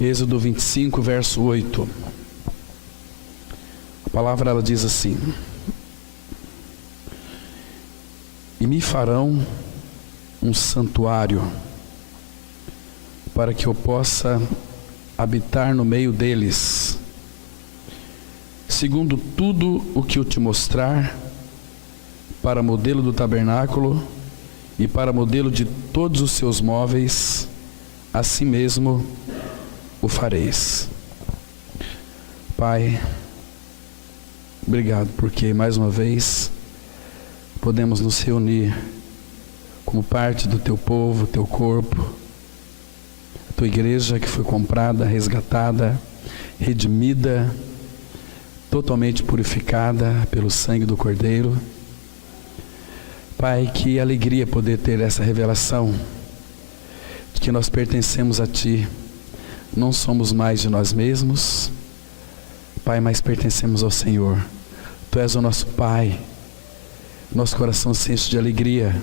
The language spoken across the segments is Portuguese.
Êxodo 25, verso 8. A palavra ela diz assim: e me farão um santuário, para que eu possa habitar no meio deles, segundo tudo o que eu te mostrar, para modelo do tabernáculo e para modelo de todos os seus móveis, assim mesmo o fareis. Pai, obrigado porque mais uma vez podemos nos reunir como parte do teu povo, teu corpo, a tua igreja que foi comprada, resgatada, redimida, totalmente purificada pelo sangue do Cordeiro. Pai, que alegria poder ter essa revelação de que nós pertencemos a Ti, não somos mais de nós mesmos, Pai, mas pertencemos ao Senhor. Tu és o nosso Pai, nosso coração se enche de alegria.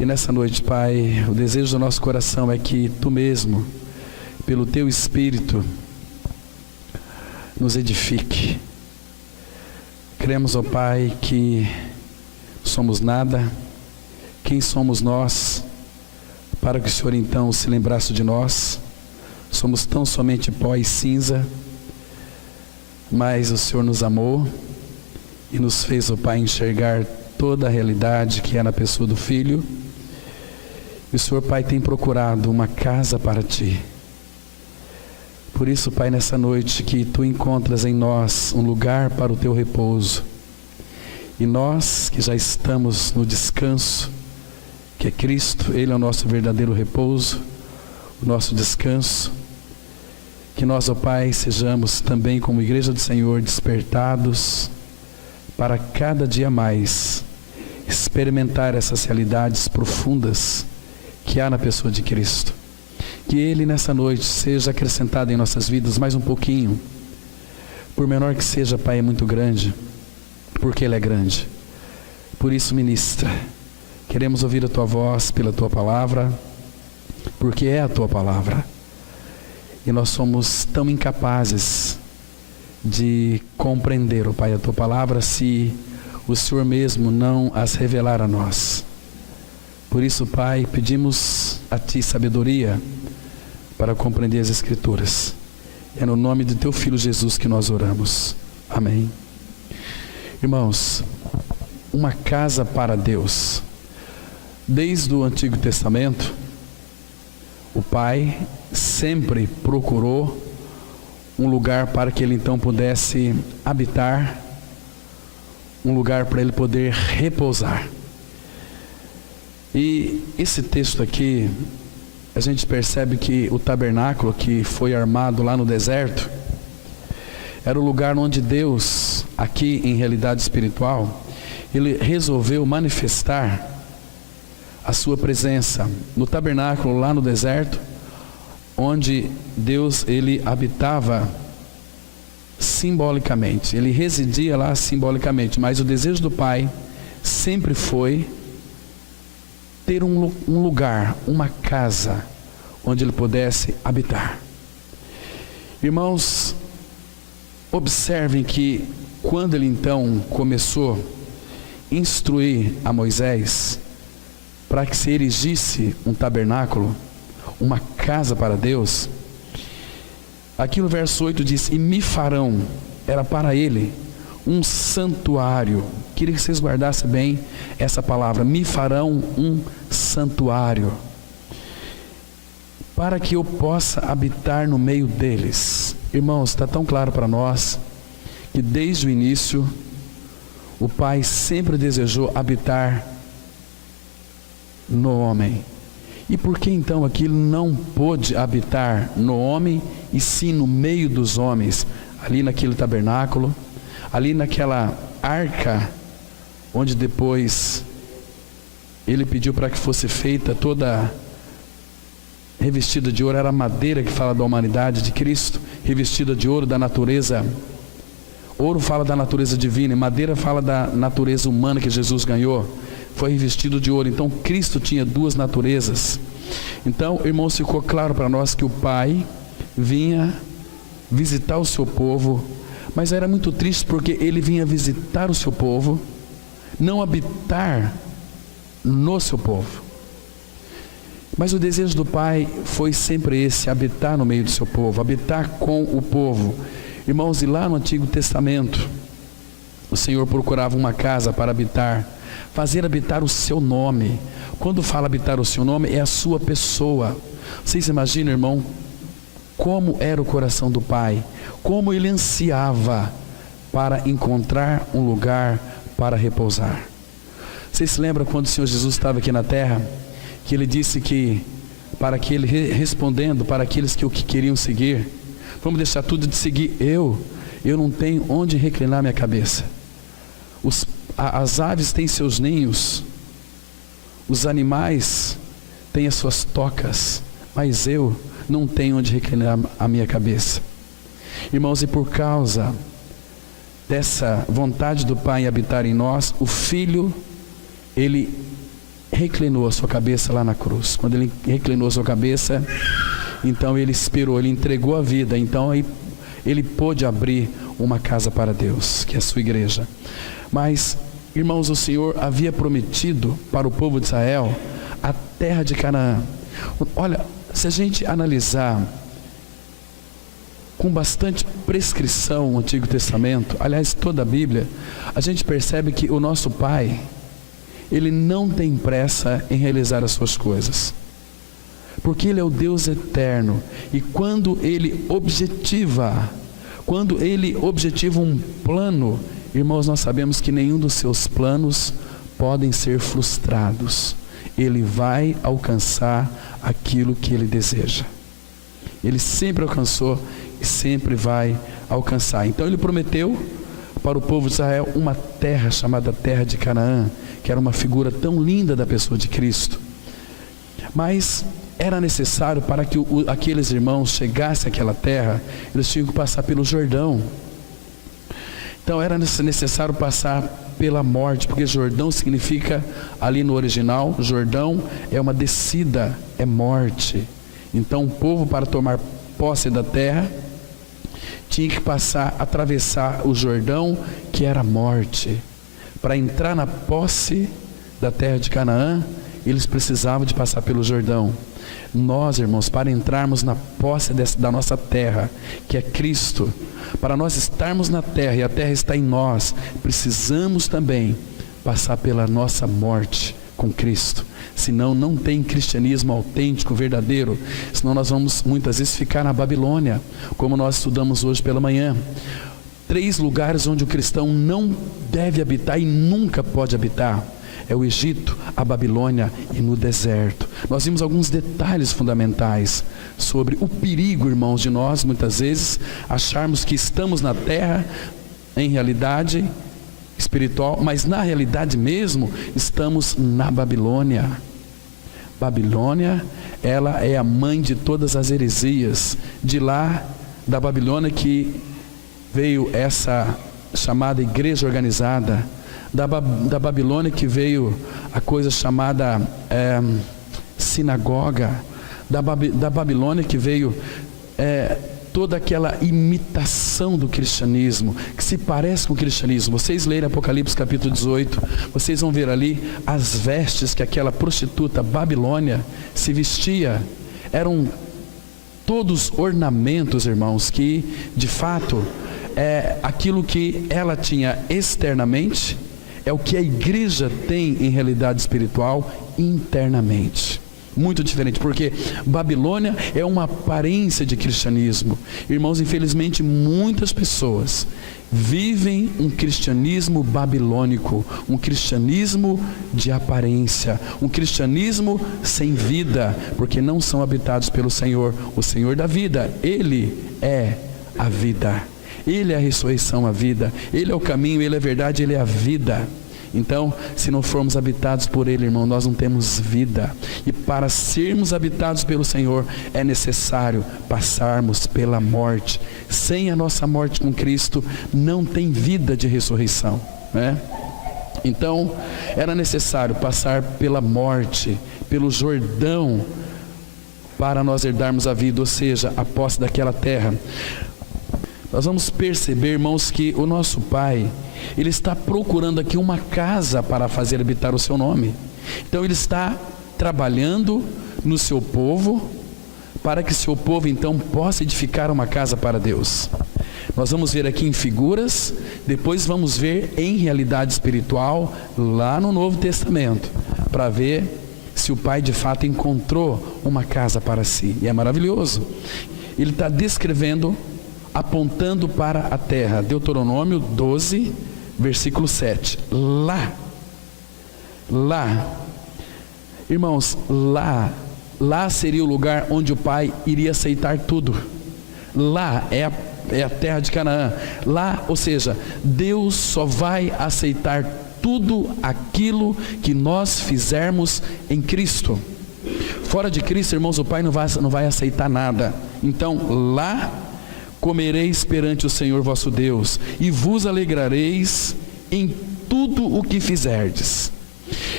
E nessa noite, Pai, o desejo do nosso coração é que Tu mesmo, pelo Teu Espírito, nos edifique. Cremos, ó Pai, que somos nada. Quem somos nós para que o Senhor então se lembrasse de nós? Somos tão somente pó e cinza, mas o Senhor nos amou e nos fez, ó Pai, enxergar toda a realidade que é na pessoa do Filho. E o Senhor, Pai, tem procurado uma casa para Ti. Por isso, Pai, nessa noite que Tu encontras em nós um lugar para o Teu repouso, e nós que já estamos no descanso, que é Cristo, Ele é o nosso verdadeiro repouso, o nosso descanso, que nós, ó Pai, sejamos também como Igreja do Senhor despertados para cada dia mais experimentar essas realidades profundas que há na pessoa de Cristo. Que Ele nessa noite seja acrescentado em nossas vidas mais um pouquinho, por menor que seja, Pai, é muito grande, porque Ele é grande. Por isso, ministra, queremos ouvir a Tua voz pela Tua palavra, porque é a Tua palavra, e nós somos tão incapazes de compreender, ó Pai, a Tua palavra, se o Senhor mesmo não as revelar a nós. Por isso, Pai, pedimos a Ti sabedoria para compreender as Escrituras. É no nome de Teu Filho Jesus que nós oramos. Amém. Irmãos, uma casa para Deus. Desde o Antigo Testamento, o Pai sempre procurou um lugar para que Ele então pudesse habitar, um lugar para Ele poder repousar. E esse texto aqui, a gente percebe que o tabernáculo que foi armado lá no deserto, era o lugar onde Deus, aqui em realidade espiritual, Ele resolveu manifestar a sua presença no tabernáculo lá no deserto, onde Deus, Ele habitava simbolicamente, Ele residia lá simbolicamente, mas o desejo do Pai sempre foi ter um lugar, uma casa, onde Ele pudesse habitar. Irmãos, observem que quando Ele então começou a instruir a Moisés para que se erigisse um tabernáculo, uma casa para Deus, aqui no verso 8 diz: e me farão, era para Ele, um santuário. Queria que vocês guardassem bem essa palavra, me farão um santuário, para que eu possa habitar no meio deles. Irmãos, está tão claro para nós que desde o início o Pai sempre desejou habitar no homem. E por que então aqui Ele não pôde habitar no homem, e sim no meio dos homens, ali naquele tabernáculo, ali naquela arca, onde depois Ele pediu para que fosse feita toda revestida de ouro? Era a madeira que fala da humanidade de Cristo, revestida de ouro, da natureza. Ouro fala da natureza divina, e madeira fala da natureza humana que Jesus ganhou. Foi revestido de ouro. Então Cristo tinha duas naturezas. Então, irmãos, ficou claro para nós que o Pai, vinha visitar o seu povo, mas era muito triste porque ele vinha visitar o seu povo, não habitar no seu povo. Mas o desejo do Pai foi sempre esse: habitar no meio do seu povo, habitar com o povo. Irmãos, e lá no Antigo Testamento, o Senhor procurava uma casa para habitar, fazer habitar o seu nome. Quando fala habitar o seu nome, é a sua pessoa. Vocês imaginam, irmão, como era o coração do Pai, como ele ansiava para encontrar um lugar para repousar. Vocês se lembram quando o Senhor Jesus estava aqui na terra, que ele disse que, para que ele respondendo para aqueles que o que queriam seguir: vamos deixar tudo de seguir eu não tenho onde reclinar minha cabeça. As aves têm seus ninhos, os animais têm as suas tocas, mas eu não tenho onde reclinar a minha cabeça. Irmãos, e por causa dessa vontade do Pai em habitar em nós, o Filho, ele reclinou a sua cabeça lá na cruz. Quando ele reclinou a sua cabeça, então ele esperou, ele entregou a vida. Então ele pôde abrir uma casa para Deus, que é a sua igreja. Mas, irmãos, o Senhor havia prometido para o povo de Israel a terra de Canaã. Olha, se a gente analisar com bastante prescrição o Antigo Testamento, aliás, toda a Bíblia, a gente percebe que o nosso Pai, ele não tem pressa em realizar as suas coisas, porque ele é o Deus eterno. E quando ele objetiva um plano, irmãos, nós sabemos que nenhum dos seus planos podem ser frustrados. Ele vai alcançar aquilo que ele deseja. Ele sempre alcançou e sempre vai alcançar. Então ele prometeu para o povo de Israel uma terra chamada Terra de Canaã, que era uma figura tão linda da pessoa de Cristo. Mas era necessário, para que aqueles irmãos chegassem àquela terra, eles tinham que passar pelo Jordão. Então era necessário passar pela morte, porque Jordão significa, ali no original, Jordão é uma descida, é morte. Então o povo, para tomar posse da terra, tinha que atravessar o Jordão, que era a morte. Para entrar na posse da terra de Canaã, eles precisavam de passar pelo Jordão. Nós, irmãos, para entrarmos na posse da nossa terra, que é Cristo, para nós estarmos na terra e a terra está em nós, precisamos também passar pela nossa morte com Cristo. Senão não tem cristianismo autêntico, verdadeiro. Senão nós vamos muitas vezes ficar na Babilônia, como nós estudamos hoje pela manhã. 3 lugares onde o cristão não deve habitar e nunca pode habitar: é o Egito, a Babilônia e no deserto. Nós vimos alguns detalhes fundamentais sobre o perigo, irmãos, de nós muitas vezes acharmos que estamos na terra, em realidade espiritual, mas na realidade mesmo estamos na Babilônia. Babilônia, ela é a mãe de todas as heresias. De lá, da Babilônia, que veio essa chamada igreja organizada. Da Babilônia que veio a coisa chamada sinagoga. Da Babilônia que veio toda aquela imitação do cristianismo, que se parece com o cristianismo. Vocês lerem Apocalipse capítulo 18, vocês vão ver ali as vestes que aquela prostituta Babilônia se vestia. Eram todos ornamentos, irmãos, que de fato aquilo que ela tinha externamente é o que a igreja tem em realidade espiritual internamente. Muito diferente, porque Babilônia é uma aparência de cristianismo. Irmãos, infelizmente muitas pessoas vivem um cristianismo babilônico, um cristianismo de aparência, um cristianismo sem vida, porque não são habitados pelo Senhor, o Senhor da vida. Ele é a vida, Ele é a ressurreição, a vida, Ele é o caminho, Ele é a verdade, Ele é a vida. Então, se não formos habitados por Ele, irmão, nós não temos vida. E para sermos habitados pelo Senhor, é necessário passarmos pela morte. Sem a nossa morte com Cristo, não tem vida de ressurreição, né? Então, era necessário passar pela morte, pelo Jordão, para nós herdarmos a vida, ou seja, a posse daquela terra. Nós vamos perceber, irmãos, que o nosso Pai, Ele está procurando aqui uma casa para fazer habitar o seu nome. Então Ele está trabalhando no seu povo, para que seu povo então possa edificar uma casa para Deus. Nós vamos ver aqui em figuras, depois vamos ver em realidade espiritual, lá no Novo Testamento, para ver se o Pai de fato encontrou uma casa para si. E é maravilhoso. Ele está descrevendo, apontando para a terra. Deuteronômio 12, versículo 7. Lá, irmãos, lá seria o lugar onde o Pai iria aceitar tudo. Lá é a terra de Canaã. Lá, ou seja, Deus só vai aceitar tudo aquilo que nós fizermos em Cristo. Fora de Cristo, irmãos, o Pai não vai aceitar nada. Então, lá comereis perante o Senhor vosso Deus, e vos alegrareis em tudo o que fizerdes.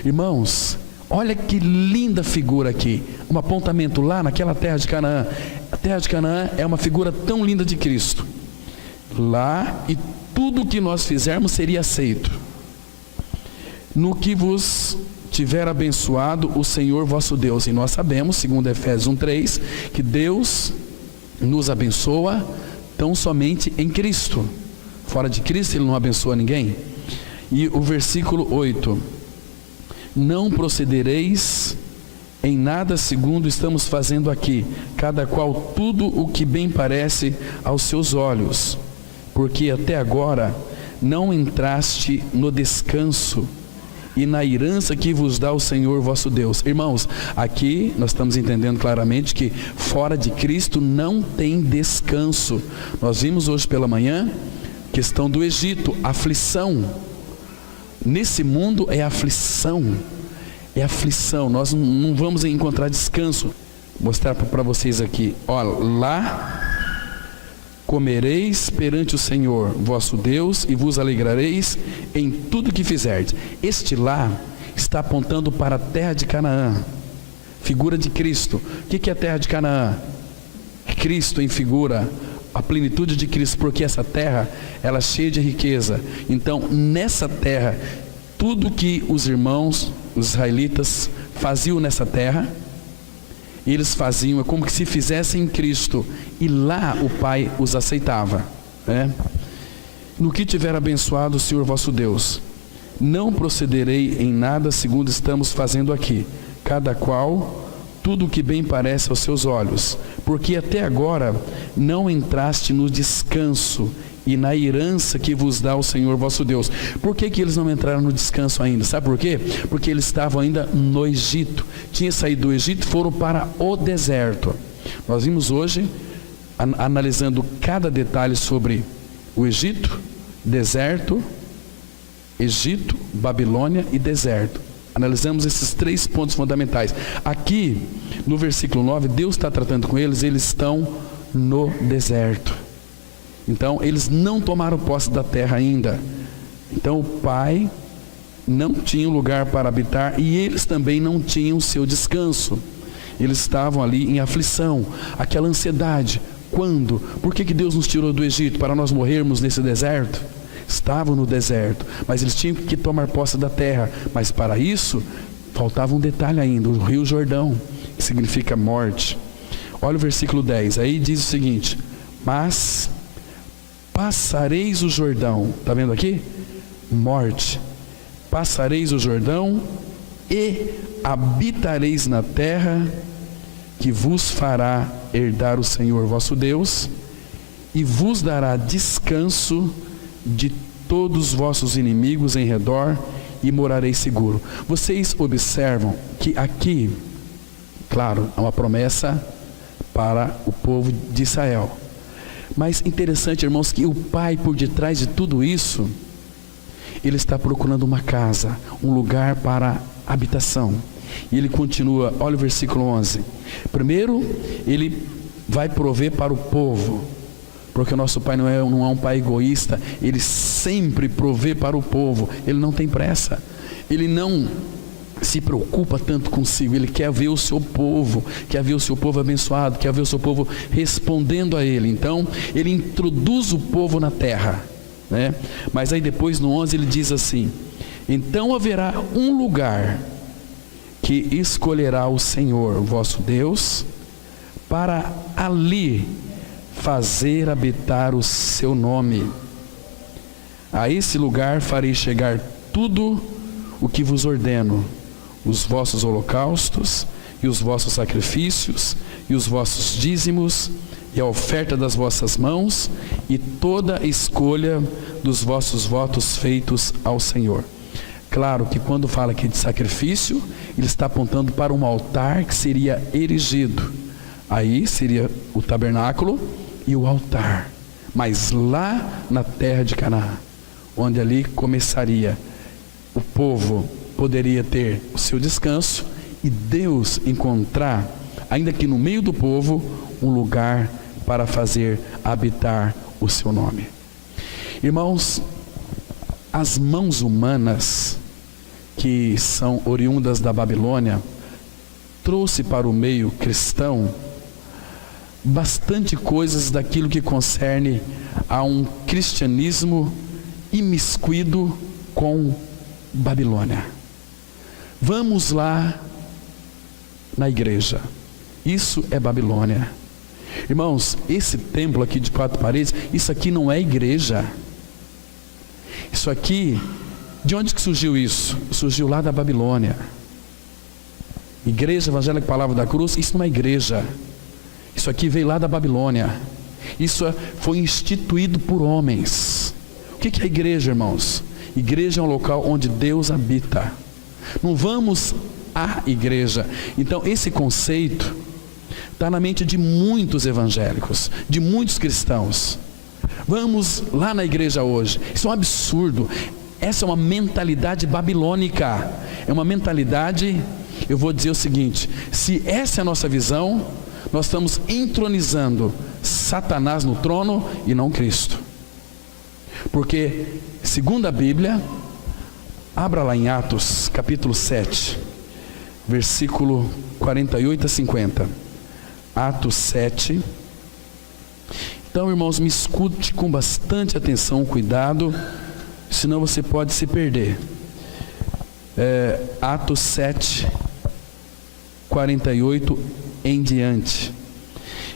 Irmãos, olha que linda figura aqui, um apontamento lá naquela terra de Canaã. A terra de Canaã é uma figura tão linda de Cristo. Lá, e tudo que nós fizermos seria aceito. No que vos tiver abençoado o Senhor vosso Deus. E nós sabemos, segundo Efésios 1:3, que Deus nos abençoa tão somente em Cristo. Fora de Cristo Ele não abençoa ninguém. E o versículo 8: não procedereis em nada segundo estamos fazendo aqui, cada qual tudo o que bem parece aos seus olhos, porque até agora não entraste no descanso e na herança que vos dá o Senhor vosso Deus. Irmãos, aqui nós estamos entendendo claramente que fora de Cristo não tem descanso. Nós vimos hoje pela manhã questão do Egito, aflição. Nesse mundo é aflição. É aflição, nós não vamos encontrar descanso. Vou mostrar para vocês aqui. Olha, lá comereis perante o Senhor vosso Deus e vos alegrareis em tudo que fizerdes. Este lá está apontando para a terra de Canaã, figura de Cristo. O que é a terra de Canaã? Cristo em figura, a plenitude de Cristo, porque essa terra ela é cheia de riqueza. Então nessa terra, tudo que os irmãos, os israelitas faziam nessa terra, eles faziam, é como que se fizessem em Cristo, e lá o Pai os aceitava, né? No que tiver abençoado o Senhor vosso Deus, não procederei em nada segundo estamos fazendo aqui, cada qual tudo o que bem parece aos seus olhos, porque até agora não entraste no descanso e na herança que vos dá o Senhor vosso Deus. Por que eles não entraram no descanso ainda? Sabe por quê? Porque eles estavam ainda no Egito. Tinha saído do Egito e foram para o deserto. Nós vimos hoje, analisando cada detalhe sobre o Egito, deserto, Egito, Babilônia e deserto. Analisamos esses 3 pontos fundamentais. Aqui, no versículo 9, Deus está tratando com eles, eles estão no deserto. Então, eles não tomaram posse da terra ainda. Então, o Pai não tinha lugar para habitar e eles também não tinham seu descanso. Eles estavam ali em aflição, aquela ansiedade. Quando? Por que Deus nos tirou do Egito? Para nós morrermos nesse deserto? Estavam no deserto, mas eles tinham que tomar posse da terra. Mas para isso, faltava um detalhe ainda, o Rio Jordão, que significa morte. Olha o versículo 10, aí diz o seguinte: mas passareis o Jordão, está vendo aqui? Morte. Passareis o Jordão e habitareis na terra que vos fará herdar o Senhor vosso Deus, e vos dará descanso de todos os vossos inimigos em redor, e morareis seguro. Vocês observam que aqui, claro, é uma promessa para o povo de Israel. Mas interessante, irmãos, que o Pai, por detrás de tudo isso, Ele está procurando uma casa, um lugar para habitação. E Ele continua, olha o versículo 11. Primeiro, Ele vai prover para o povo, porque o nosso Pai não é um Pai egoísta. Ele sempre provê para o povo. Ele não tem pressa. Ele não se preocupa tanto consigo. Ele quer ver o seu povo, quer ver o seu povo abençoado, quer ver o seu povo respondendo a Ele. Então, Ele introduz o povo na terra, né? Mas aí depois no 11 Ele diz assim: então haverá um lugar que escolherá o Senhor, vosso Deus, para ali fazer habitar o seu nome. A esse lugar farei chegar tudo o que vos ordeno, os vossos holocaustos, e os vossos sacrifícios, e os vossos dízimos, e a oferta das vossas mãos, e toda escolha dos vossos votos feitos ao Senhor. Claro que quando fala aqui de sacrifício, ele está apontando para um altar que seria erigido. Aí seria o tabernáculo e o altar, mas lá na terra de Canaã, onde ali começaria, o povo poderia ter o seu descanso e Deus encontrar, ainda que no meio do povo, um lugar para fazer habitar o seu nome. Irmãos, as mãos humanas que são oriundas da Babilônia trouxe para o meio cristão bastante coisas daquilo que concerne a um cristianismo imiscuído com Babilônia. Vamos lá na igreja, isso é Babilônia. Irmãos, esse templo aqui de 4 paredes, isso aqui não é igreja. Isso aqui, de onde que surgiu isso? Surgiu lá da Babilônia. Igreja Evangélica Palavra da Cruz, isso não é igreja. Isso aqui veio lá da Babilônia. Isso foi instituído por homens. O que é igreja, irmãos? Igreja é um local onde Deus habita. Não vamos à igreja. Então esse conceito está na mente de muitos evangélicos, de muitos cristãos. Vamos lá na igreja hoje. Isso é um absurdo. Essa é uma mentalidade babilônica. É uma mentalidade, eu vou dizer o seguinte: se essa é a nossa visão, nós estamos entronizando Satanás no trono e não Cristo. Porque, segundo a Bíblia, abra lá em Atos, capítulo 7, versículo 48 a 50. Atos 7. Então, irmãos, me escute com bastante atenção, cuidado, senão você pode se perder. Atos 7, 48 em diante.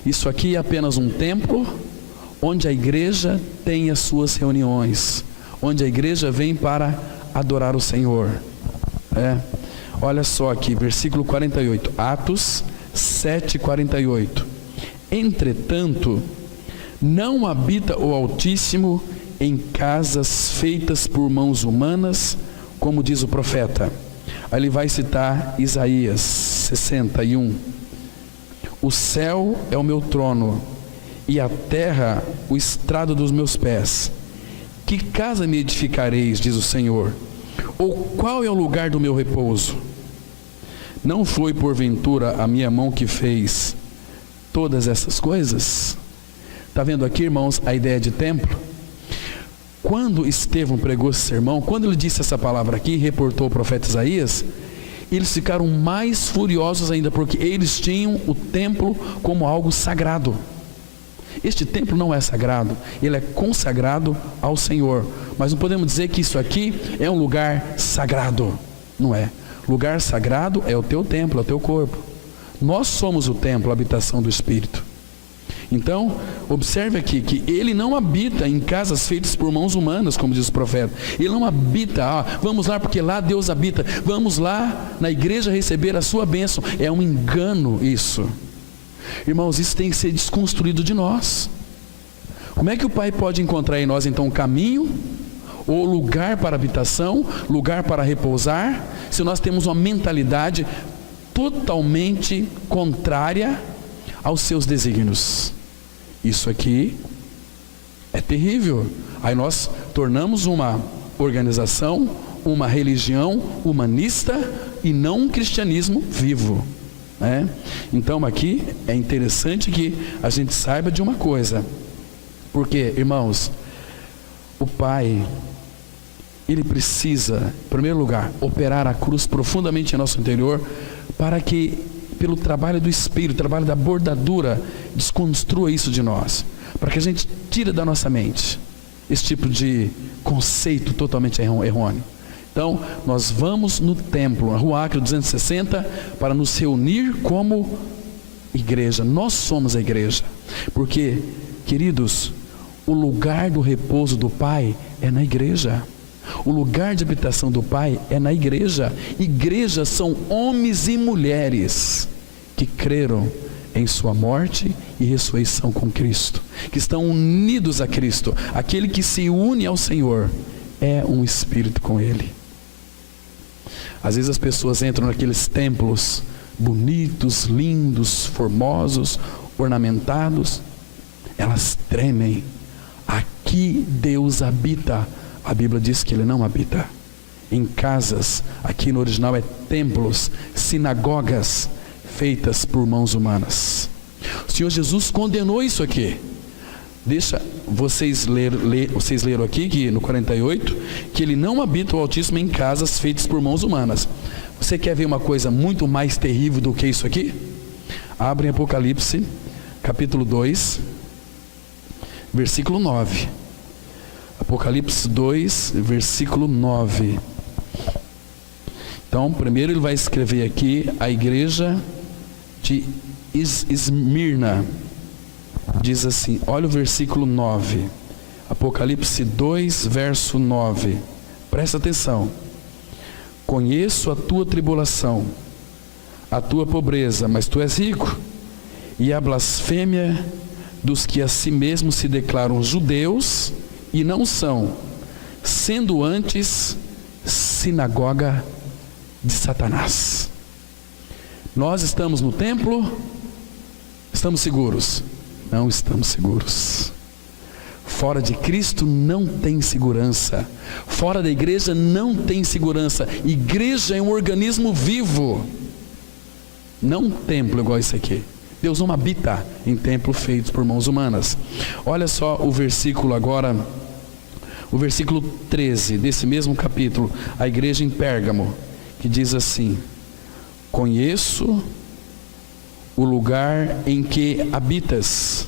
Isso aqui é apenas um templo onde a igreja tem as suas reuniões, onde a igreja vem para adorar o Senhor. Olha só aqui, versículo 48, Atos 7, 48. Entretanto, não habita o Altíssimo em casas feitas por mãos humanas, como diz o profeta. Aí ele vai citar Isaías 61. O céu é o meu trono, e a terra o estrado dos meus pés. Que casa me edificareis, diz o Senhor? Ou qual é o lugar do meu repouso? Não foi porventura a minha mão que fez todas essas coisas? Está vendo aqui, irmãos, a ideia de templo? Quando Estevão pregou esse sermão, quando ele disse essa palavra aqui, reportou o profeta Isaías, eles ficaram mais furiosos ainda, porque eles tinham o templo como algo sagrado. Este templo não é sagrado, ele é consagrado ao Senhor, mas não podemos dizer que isso aqui é um lugar sagrado. Não é. Lugar sagrado é o teu templo, é o teu corpo. Nós somos o templo, a habitação do Espírito. Então, observe aqui que ele não habita em casas feitas por mãos humanas, como diz o profeta. Ele não habita, vamos lá porque lá Deus habita, vamos lá na igreja receber a sua bênção. É um engano isso. Irmãos, isso tem que ser desconstruído de nós. Como é que o Pai pode encontrar em nós então um caminho, ou lugar para habitação, lugar para repousar, se nós temos uma mentalidade totalmente contrária aos seus desígnios? Isso aqui é terrível. Aí nós tornamos uma organização, uma religião humanista e não um cristianismo vivo, né? Então aqui é interessante que a gente saiba de uma coisa, porque, irmãos, o Pai, ele precisa, em primeiro lugar, operar a cruz profundamente em nosso interior, para que, pelo trabalho do Espírito, trabalho da bordadura, desconstrua isso de nós, para que a gente tire da nossa mente esse tipo de conceito totalmente errôneo. Então, nós vamos no templo, na Rua Acre 260, para nos reunir como igreja. Nós somos a igreja, porque, queridos, o lugar do repouso do Pai é na igreja. O lugar de habitação do Pai é na igreja. Igrejas são homens e mulheres que creram em sua morte e ressurreição com Cristo, que estão unidos a Cristo. Aquele que se une ao Senhor é um espírito com Ele. Às vezes as pessoas entram naqueles templos bonitos, lindos, formosos, ornamentados, elas tremem. Aqui Deus habita. A Bíblia diz que Ele não habita em casas. Aqui no original é templos, sinagogas feitas por mãos humanas. O Senhor Jesus condenou isso aqui. Deixa vocês leram aqui que no 48 que Ele não habita o Altíssimo em casas feitas por mãos humanas. Você quer ver uma coisa muito mais terrível do que isso aqui? Abre em Apocalipse capítulo 2, versículo 9. Apocalipse 2, versículo 9. Então, primeiro ele vai escrever aqui a igreja de Esmirna. Diz assim, olha o versículo 9. Apocalipse 2, verso 9. Presta atenção. Conheço a tua tribulação, a tua pobreza, mas tu és rico, e a blasfêmia dos que a si mesmos se declaram judeus e não são, sendo antes sinagoga de Satanás. Nós estamos no templo, estamos seguros? Não estamos seguros. Fora de Cristo não tem segurança. Fora da igreja não tem segurança. Igreja é um organismo vivo, não um templo igual esse aqui. Deus não habita em templos feitos por mãos humanas. Olha só o versículo agora, o versículo 13 desse mesmo capítulo, a igreja em Pérgamo, que diz assim: conheço o lugar em que habitas,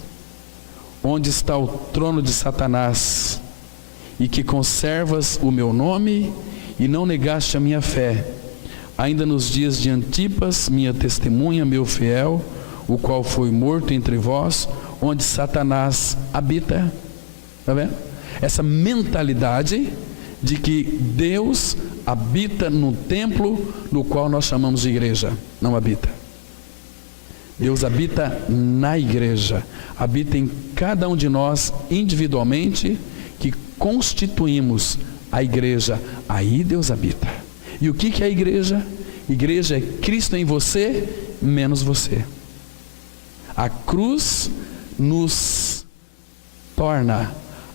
onde está o trono de Satanás, e que conservas o meu nome e não negaste a minha fé, ainda nos dias de Antipas, minha testemunha, meu fiel, o qual foi morto entre vós, onde Satanás habita. Está vendo? Essa mentalidade de que Deus habita no templo no qual nós chamamos de igreja. Não habita. Deus habita na igreja, habita em cada um de nós individualmente, que constituímos a igreja. Aí Deus habita. E o que é a igreja? Igreja é Cristo em você, menos você. A cruz nos torna,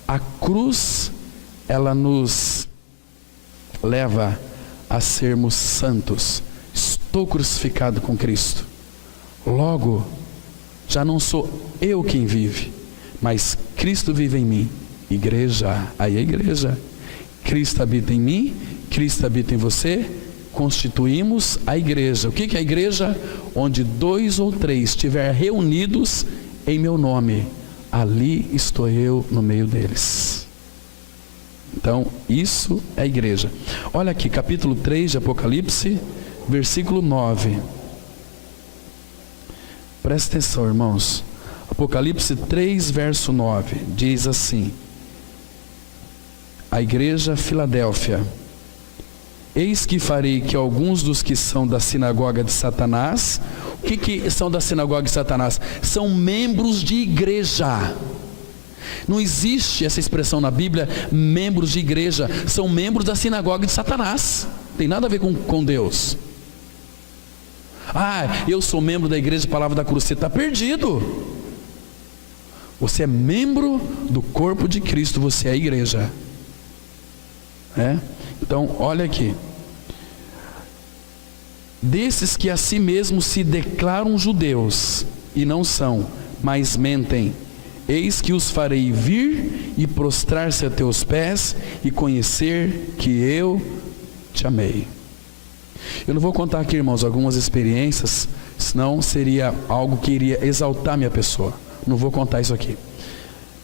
a cruz, ela nos leva a sermos santos. Estou crucificado com Cristo. Logo, já não sou eu quem vive, mas Cristo vive em mim. Igreja, aí é a igreja. Cristo habita em mim, Cristo habita em você, constituímos a igreja. O que é a igreja? Onde 2 ou 3 estiver reunidos em meu nome, ali estou eu no meio deles. Então, isso é a igreja. Olha aqui, capítulo 3 de Apocalipse, versículo 9. Presta atenção, irmãos. Apocalipse 3, verso 9, diz assim: a igreja Filadélfia: eis que farei que alguns dos que são da sinagoga de Satanás. O que são da sinagoga de Satanás? São membros de igreja. Não existe essa expressão na Bíblia, membros de igreja. São membros da sinagoga de Satanás. Tem nada a ver com Deus. Ah, eu sou membro da igreja Palavra da Cruz. Você está perdido. Você é membro do corpo de Cristo. Você é a igreja. Então, olha aqui. Desses que a si mesmos se declaram judeus e não são, mas mentem, eis que os farei vir e prostrar-se a teus pés e conhecer que eu te amei. Eu não vou contar aqui, irmãos, algumas experiências, senão seria algo que iria exaltar minha pessoa. Não vou contar isso aqui.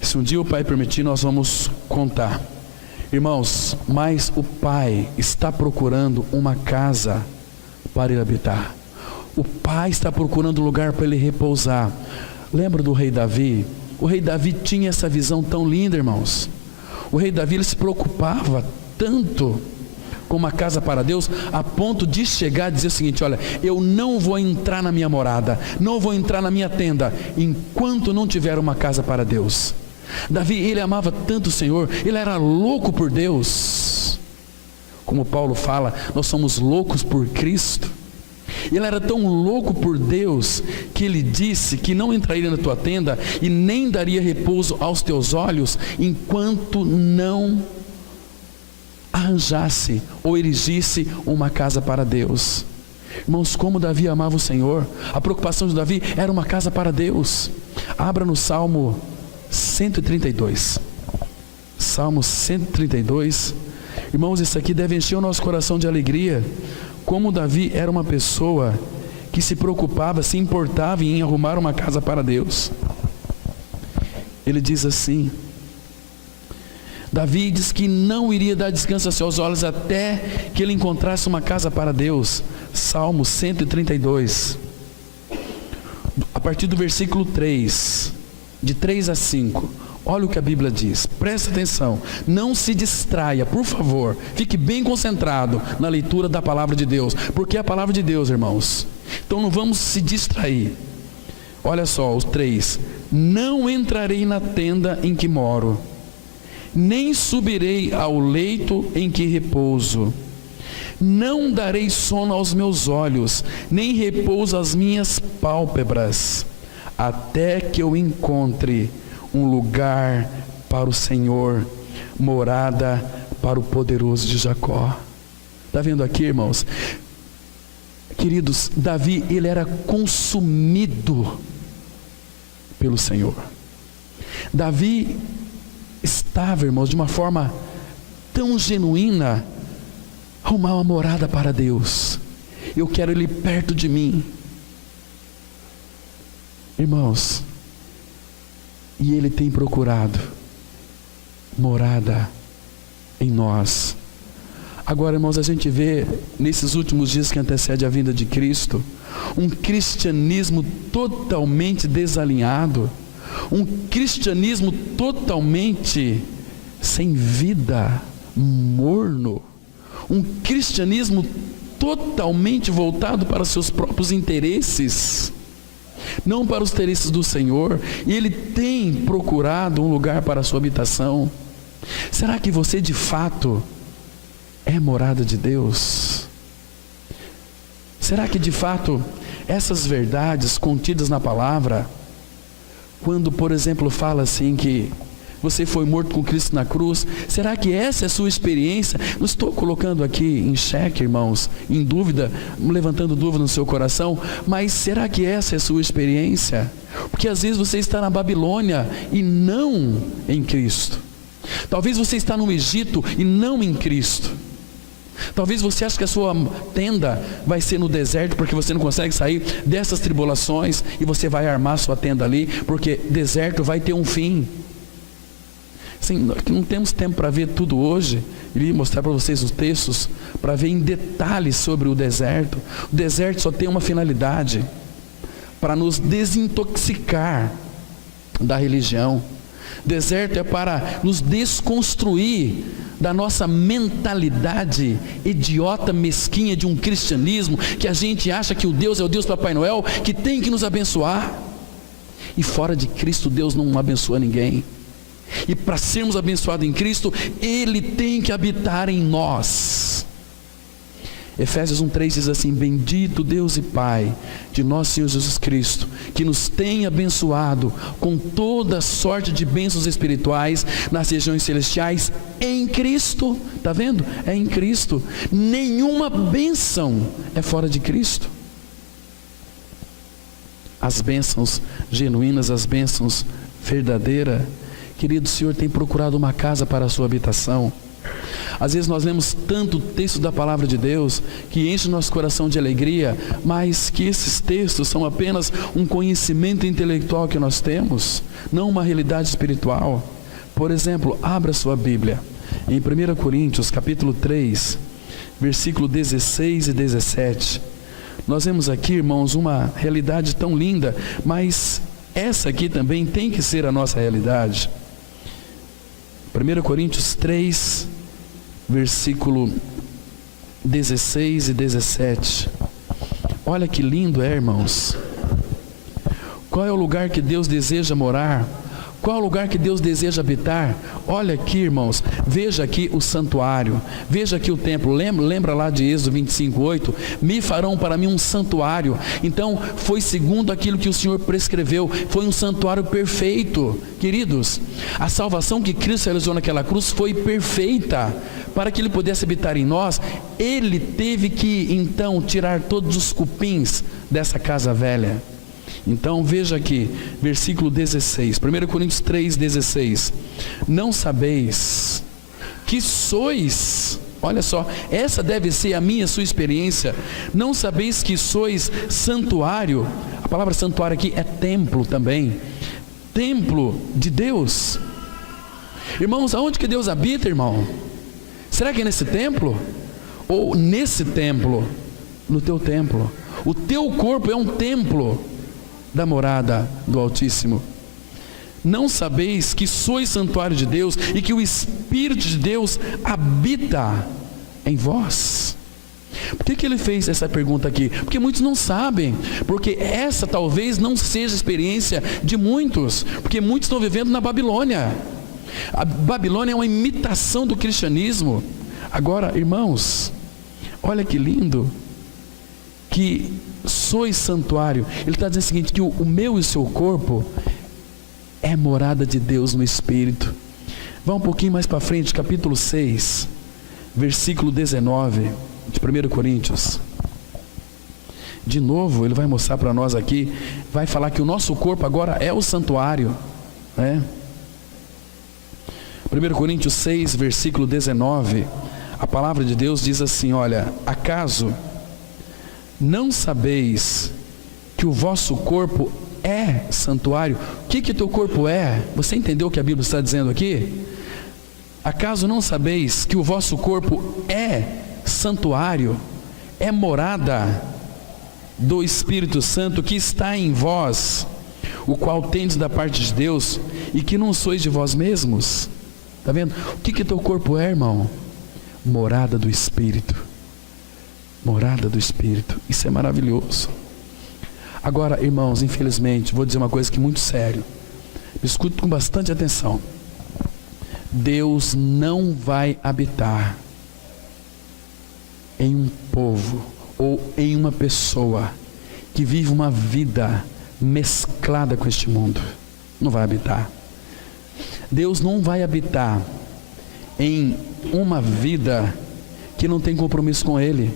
Se um dia o Pai permitir, nós vamos contar. Irmãos, mas o Pai está procurando uma casa para ele habitar. O Pai está procurando um lugar para ele repousar. Lembra do rei Davi? O rei Davi tinha essa visão tão linda, irmãos. O rei Davi, ele se preocupava tanto com uma casa para Deus, a ponto de chegar a dizer o seguinte: olha, eu não vou entrar na minha morada, não vou entrar na minha tenda, enquanto não tiver uma casa para Deus. Davi, ele amava tanto o Senhor, ele era louco por Deus. Como Paulo fala, nós somos loucos por Cristo. Ele era tão louco por Deus, que ele disse que não entraria na tua tenda, e nem daria repouso aos teus olhos, enquanto não arranjasse ou erigisse uma casa para Deus. Irmãos, como Davi amava o Senhor, a preocupação de Davi era uma casa para Deus. Abra no Salmo 132. Salmo 132. Irmãos, isso aqui deve encher o nosso coração de alegria. Como Davi era uma pessoa que se preocupava, se importava em arrumar uma casa para Deus. Ele diz assim: Davi diz que não iria dar descanso a seus olhos até que ele encontrasse uma casa para Deus. Salmo 132, a partir do versículo 3, de 3 a 5, olha o que a Bíblia diz, presta atenção, não se distraia, por favor, fique bem concentrado na leitura da palavra de Deus, porque é a palavra de Deus, irmãos, então não vamos se distrair. Olha só, os 3, não entrarei na tenda em que moro, nem subirei ao leito em que repouso, não darei sono aos meus olhos, nem repouso às minhas pálpebras, até que eu encontre um lugar para o Senhor, morada para o poderoso de Jacó. Está vendo aqui, irmãos? Queridos, Davi, ele era consumido pelo Senhor. Davi estava, irmãos, de uma forma tão genuína, arrumar uma morada para Deus. Eu quero Ele perto de mim. Irmãos, e Ele tem procurado morada em nós. Agora, irmãos, a gente vê nesses últimos dias que antecede a vinda de Cristo, um cristianismo totalmente desalinhado, um cristianismo totalmente sem vida, morno, um cristianismo totalmente voltado para seus próprios interesses, não para os interesses do Senhor. E Ele tem procurado um lugar para a sua habitação. Será que você de fato é morada de Deus? Será que de fato essas verdades contidas na palavra, quando por exemplo fala assim que você foi morto com Cristo na cruz, será que essa é a sua experiência? Não estou colocando aqui em xeque, irmãos, em dúvida, levantando dúvida no seu coração, mas será que essa é a sua experiência? Porque às vezes você está na Babilônia e não em Cristo. Talvez você está no Egito e não em Cristo. Talvez você ache que a sua tenda vai ser no deserto, porque você não consegue sair dessas tribulações, e você vai armar sua tenda ali, porque deserto vai ter um fim. Assim, não temos tempo para ver tudo hoje. Eu ia mostrar para vocês os textos, para ver em detalhes sobre o deserto. O deserto só tem uma finalidade: para nos desintoxicar da religião. Deserto é para nos desconstruir da nossa mentalidade idiota, mesquinha de um cristianismo, que a gente acha que o Deus é o Deus Papai Noel, que tem que nos abençoar. E fora de Cristo, Deus não abençoa ninguém. E para sermos abençoados em Cristo, Ele tem que habitar em nós. Efésios 1:3 diz assim: bendito Deus e Pai de nosso Senhor Jesus Cristo, que nos tem abençoado com toda sorte de bênçãos espirituais nas regiões celestiais em Cristo. Está vendo? É em Cristo. Nenhuma bênção é fora de Cristo. As bênçãos genuínas, as bênçãos verdadeira. Querido, o Senhor tem procurado uma casa para a sua habitação. Às vezes nós lemos tanto texto da palavra de Deus que enche nosso coração de alegria, mas que esses textos são apenas um conhecimento intelectual que nós temos, não uma realidade espiritual. Por exemplo, abra sua Bíblia em 1 Coríntios capítulo 3, versículo 16 e 17. Nós vemos aqui, irmãos, uma realidade tão linda, mas essa aqui também tem que ser a nossa realidade. 1 Coríntios 3, versículo 16 e 17. Olha que lindo é, irmãos. Qual é o lugar que Deus deseja morar? Qual é o lugar que Deus deseja habitar? Olha aqui, irmãos, veja aqui o santuário, veja aqui o templo. Lembra lá de Êxodo 25:8? Me farão para mim um santuário. Então foi segundo aquilo que o Senhor prescreveu, foi um santuário perfeito. Queridos, a salvação que Cristo realizou naquela cruz foi perfeita. Para que Ele pudesse habitar em nós, Ele teve que então tirar todos os cupins dessa casa velha. Então veja aqui, versículo 16, 1 Coríntios 3, 16. Não sabeis que sois, olha só, essa deve ser a minha, a sua experiência. Não sabeis que sois santuário. A palavra santuário aqui é templo também, templo de Deus. Irmãos, aonde que Deus habita, irmão? Será que é nesse templo? Ou nesse templo? No teu templo. O teu corpo é um templo da morada do Altíssimo. Não sabeis que sois santuário de Deus e que o Espírito de Deus habita em vós? Por que ele fez essa pergunta aqui? Porque muitos não sabem, porque essa talvez não seja a experiência de muitos, porque muitos estão vivendo na Babilônia. A Babilônia é uma imitação do cristianismo. Agora, irmãos, olha que lindo, que sois santuário. Ele está dizendo o seguinte, que o meu e o seu corpo é morada de Deus no Espírito. Vá um pouquinho mais para frente, capítulo 6, versículo 19 de 1 Coríntios. De novo, ele vai mostrar para nós aqui, vai falar que o nosso corpo agora é o santuário, né? 1 Coríntios 6, versículo 19, a palavra de Deus diz assim, olha, acaso não sabeis que o vosso corpo é santuário? O que teu corpo é? Você entendeu o que a Bíblia está dizendo aqui? Acaso não sabeis que o vosso corpo é santuário, é morada do Espírito Santo que está em vós, o qual tendes da parte de Deus, e que não sois de vós mesmos? Está vendo? O que teu corpo é, irmão? Morada do Espírito. Morada do Espírito. Isso é maravilhoso. Agora, irmãos, infelizmente, vou dizer uma coisa que é muito sério. Me escute com bastante atenção. Deus não vai habitar em um povo ou em uma pessoa que vive uma vida mesclada com este mundo. Não vai habitar. Deus não vai habitar em uma vida que não tem compromisso com Ele.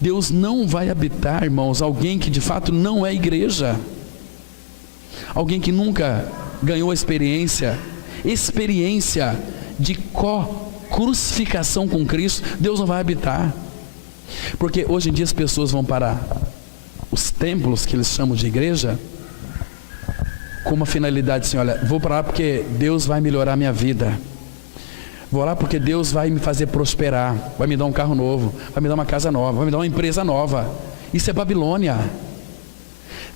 Deus não vai habitar, irmãos, alguém que de fato não é igreja, alguém que nunca ganhou a experiência de crucificação com Cristo. Deus não vai habitar, porque hoje em dia as pessoas vão para os templos que eles chamam de igreja com uma finalidade assim, olha, vou para lá porque Deus vai melhorar a minha vida, vou lá porque Deus vai me fazer prosperar, vai me dar um carro novo, vai me dar uma casa nova, vai me dar uma empresa nova. Isso é Babilônia.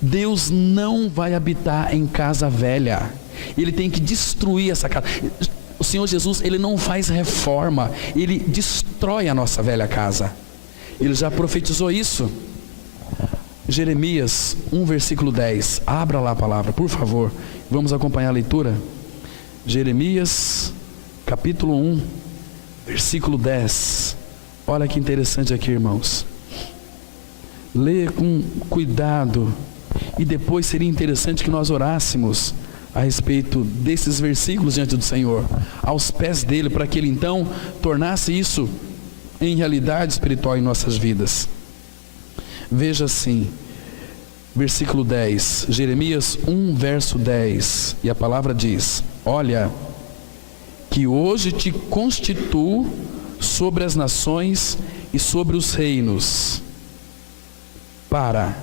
Deus não vai habitar em casa velha. Ele tem que destruir essa casa. O Senhor Jesus, Ele não faz reforma, Ele destrói a nossa velha casa. Ele já profetizou isso. Jeremias 1, versículo 10. Abra lá a palavra, por favor. Vamos acompanhar a leitura. Jeremias capítulo 1, versículo 10. Olha que interessante aqui, irmãos. Leia com cuidado. E depois seria interessante que nós orássemos a respeito desses versículos diante do Senhor, aos pés dele, para que Ele então tornasse isso em realidade espiritual em nossas vidas. Veja assim, versículo 10. Jeremias 1, verso 10. E a palavra diz: olha, que hoje te constituo sobre as nações e sobre os reinos, para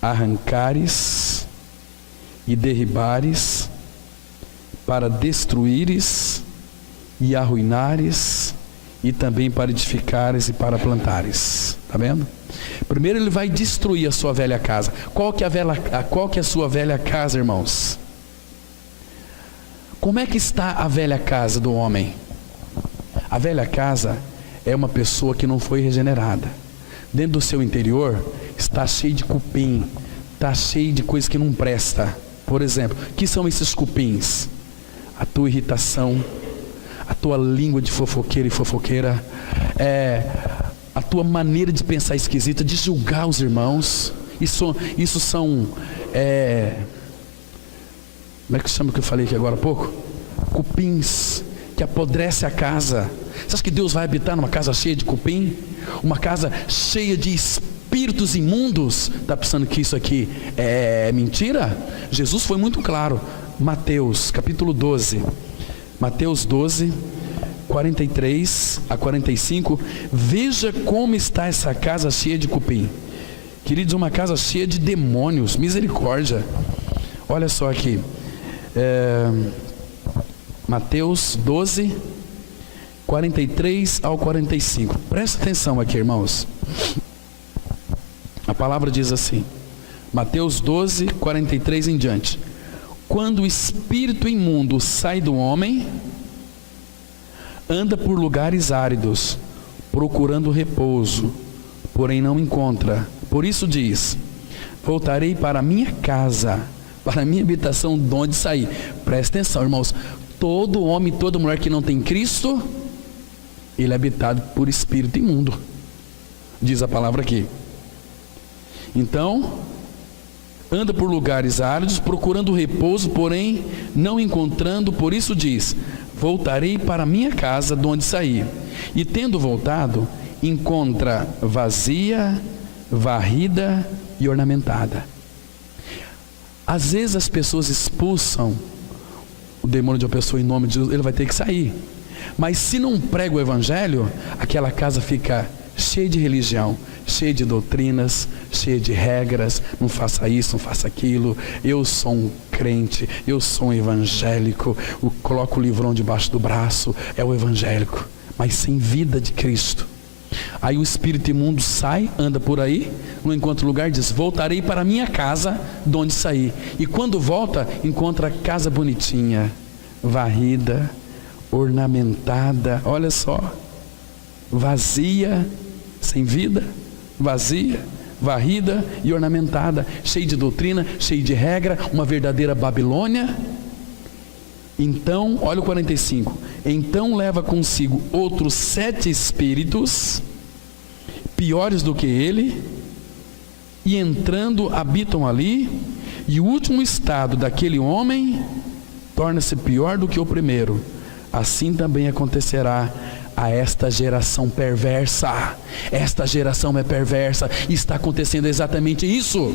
arrancares e derribares, para destruíres e arruinares, e também para edificares e para plantares. Está vendo? Primeiro ele vai destruir a sua velha casa. Qual que é a sua velha casa, irmãos? Como é que está a velha casa do homem? A velha casa é uma pessoa que não foi regenerada. Dentro do seu interior está cheio de cupim, está cheio de coisas que não presta. Por exemplo, o que são esses cupins? A tua irritação, a tua língua de fofoqueiro e fofoqueira, a tua maneira de pensar esquisita, de julgar os irmãos. Isso são, como é que chama o que eu falei aqui agora há pouco? Cupins, que apodrece a casa. Você acha que Deus vai habitar numa casa cheia de cupim? Uma casa cheia de espíritos imundos? Está pensando que isso aqui é mentira? Jesus foi muito claro. Mateus capítulo 12, Mateus 12, 43 a 45, veja como está essa casa cheia de cupim. Queridos, uma casa cheia de demônios, misericórdia. Olha só aqui, Mateus 12, 43 ao 45, presta atenção aqui, irmãos. A palavra diz assim, Mateus 12, 43 em diante: quando o espírito imundo sai do homem, anda por lugares áridos, procurando repouso, porém não encontra. Por isso diz: voltarei para a minha casa, para a minha habitação, de onde saí. Presta atenção, irmãos. Todo homem, toda mulher que não tem Cristo, ele é habitado por espírito imundo, diz a palavra aqui. Então, anda por lugares áridos, procurando repouso, porém não encontrando. Por isso diz: voltarei para a minha casa, de onde saí. E tendo voltado, encontra vazia, varrida e ornamentada. Às vezes as pessoas expulsam o demônio de uma pessoa em nome de Jesus, ele vai ter que sair. Mas se não prega o evangelho, aquela casa fica cheia de religião, cheia de doutrinas, cheia de regras. Não faça isso, não faça aquilo. Eu sou um crente, eu sou um evangélico. Coloco o livrão debaixo do braço, é o evangélico, mas sem vida de Cristo. Aí o espírito imundo sai, anda por aí, não encontra lugar, diz: voltarei para a minha casa, de onde saí. E quando volta, encontra a casa bonitinha, varrida, ornamentada. Olha só, vazia, sem vida, vazia, varrida e ornamentada, cheia de doutrina, cheia de regra, uma verdadeira Babilônia. Então, olha o 45, então leva consigo outros 7 espíritos, piores do que ele, e entrando habitam ali, e o último estado daquele homem torna-se pior do que o primeiro. Assim também acontecerá a esta geração perversa. Esta geração é perversa, e está acontecendo exatamente isso.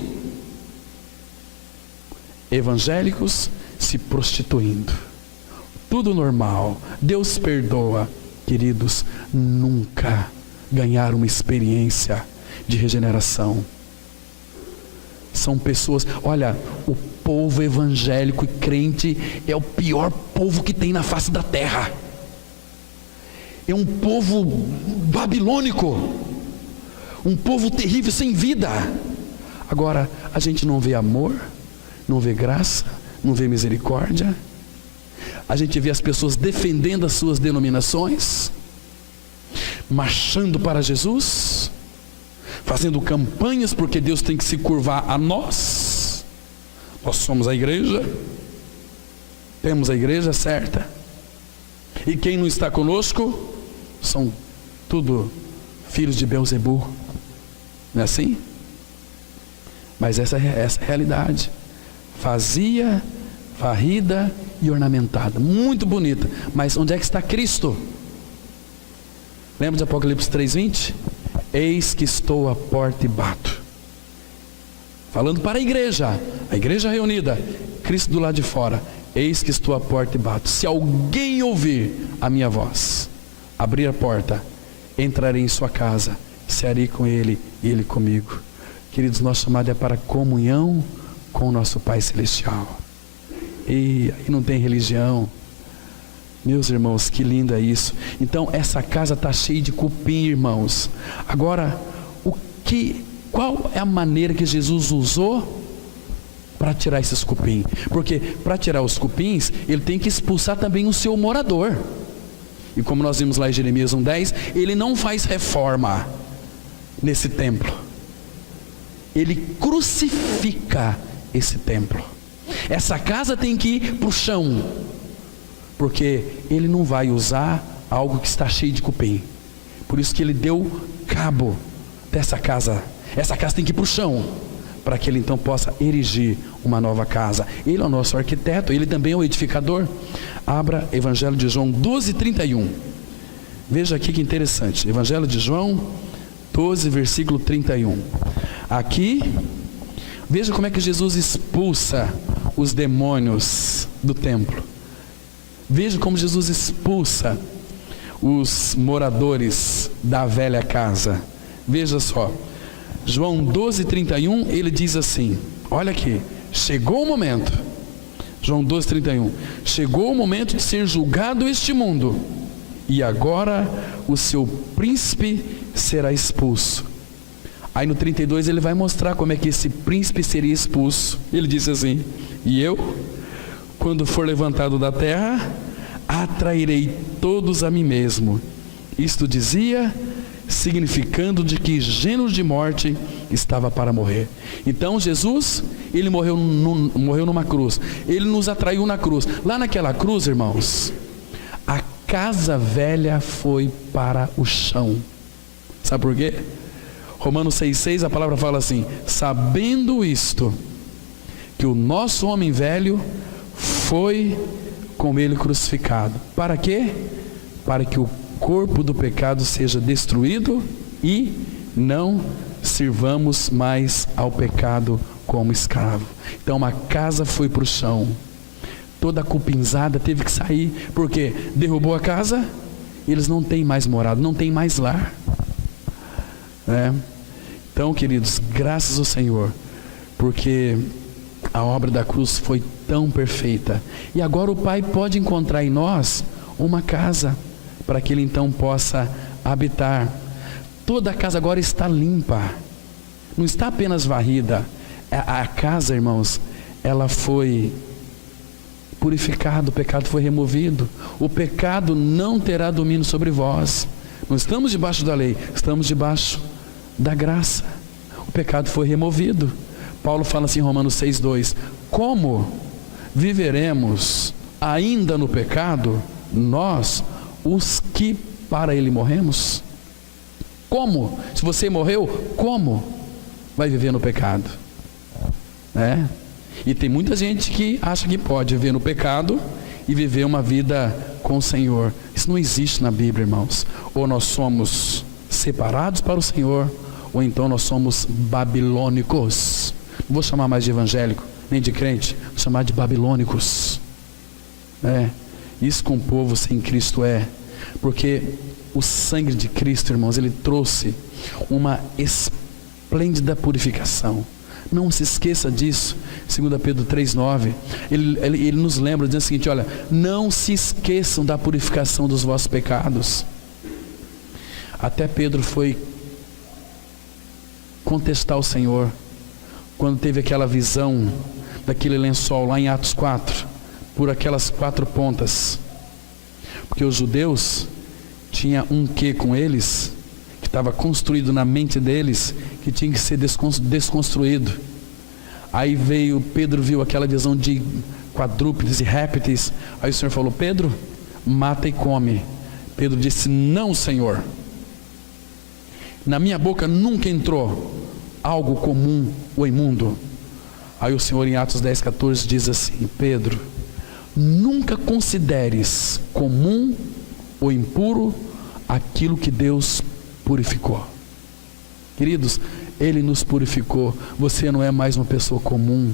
Evangélicos se prostituindo, tudo normal, Deus perdoa. Queridos, nunca ganharam uma experiência de regeneração. São pessoas, olha, o povo evangélico e crente é o pior povo que tem na face da terra. É um povo babilônico, um povo terrível, sem vida. Agora, a gente não vê amor, não vê graça, não vê misericórdia. A gente vê as pessoas defendendo as suas denominações, marchando para Jesus, fazendo campanhas porque Deus tem que se curvar a nós. Nós somos a igreja, temos a igreja certa, e quem não está conosco são tudo filhos de Belzebu. Não é assim? Mas essa é a realidade. Vazia, varrida e ornamentada, muito bonita. Mas onde é que está Cristo? Lembra de Apocalipse 3:20? Eis que estou à porta e bato. falando para a igreja reunida, Cristo do lado de fora: eis que estou à porta e bato. Se alguém ouvir a minha voz, abrir a porta, entrarei em sua casa, cearei com ele e ele comigo. Queridos, nosso chamado é para comunhão com o nosso Pai Celestial. E aí não tem religião. Meus irmãos, que lindo é isso. Então essa casa está cheia de cupim, irmãos. Agora, qual é a maneira que Jesus usou para tirar esses cupim? Porque para tirar os cupins, ele tem que expulsar também o seu morador. E como nós vimos lá em Jeremias 1:10, ele não faz reforma nesse templo. Ele crucifica esse templo. Essa casa tem que ir para o chão, porque ele não vai usar algo que está cheio de cupim. Por isso que ele deu cabo dessa casa. Essa casa tem que ir para o chão, para que ele então possa erigir uma nova casa. Ele é o nosso arquiteto, ele também é o edificador. Abra Evangelho de João 12:31. Veja aqui que interessante. Evangelho de João 12, versículo 31. Aqui, veja como é que Jesus expulsa os demônios do templo. Veja como Jesus expulsa os moradores da velha casa. Veja só, João 12:31, ele diz assim, olha aqui: chegou o momento, João 12:31, chegou o momento de ser julgado este mundo, e agora o seu príncipe será expulso. Aí no 32 ele vai mostrar como é que esse príncipe seria expulso. Ele disse assim: e eu, quando for levantado da terra, atrairei todos a mim mesmo. Isto dizia, significando de que gênero de morte estava para morrer. Então Jesus, ele morreu numa cruz. Ele nos atraiu na cruz. Lá naquela cruz, irmãos, a casa velha foi para o chão. Sabe por quê? Romanos 6,6, a palavra fala assim: sabendo isto, que o nosso homem velho foi com ele crucificado. Para quê? Para que o corpo do pecado seja destruído e não sirvamos mais ao pecado como escravo. Então a casa foi para o chão. Toda a cupinzada teve que sair, porque derrubou a casa, eles não têm mais morada, não têm mais lar. Então, queridos, graças ao Senhor, porque a obra da cruz foi tão perfeita. E agora o Pai pode encontrar em nós uma casa, para que Ele então possa habitar. Toda a casa agora está limpa, não está apenas varrida. A casa, irmãos, ela foi purificada, o pecado foi removido. O pecado não terá domínio sobre vós. Não estamos debaixo da lei, estamos debaixo da graça. O pecado foi removido. Paulo fala assim em Romanos 6,2: como viveremos ainda no pecado, nós, os que para ele morremos? Como? Se você morreu, como vai viver no pecado? E tem muita gente que acha que pode viver no pecado e viver uma vida com o Senhor. Isso não existe na Bíblia, irmãos. Ou nós somos separados para o Senhor, ou então nós somos babilônicos. Não vou chamar mais de evangélico, nem de crente, vou chamar de babilônicos. Isso com o povo sem Cristo porque o sangue de Cristo, irmãos, ele trouxe uma esplêndida purificação. Não se esqueça disso. 2 Pedro 3,9, ele nos lembra, dizendo o seguinte: olha, não se esqueçam da purificação dos vossos pecados. Até Pedro foi contestar o Senhor, quando teve aquela visão daquele lençol lá em Atos 4, por aquelas 4 pontas, porque os judeus tinha um quê com eles, que estava construído na mente deles, que tinha que ser desconstruído. Aí Pedro viu aquela visão de quadrúpedes e répteis. Aí o Senhor falou: Pedro, mata e come. Pedro disse: não, Senhor, na minha boca nunca entrou algo comum ou imundo. Aí o Senhor, em Atos 10,14, diz assim: Pedro, nunca consideres comum ou impuro aquilo que Deus purificou. Queridos, Ele nos purificou. Você não é mais uma pessoa comum.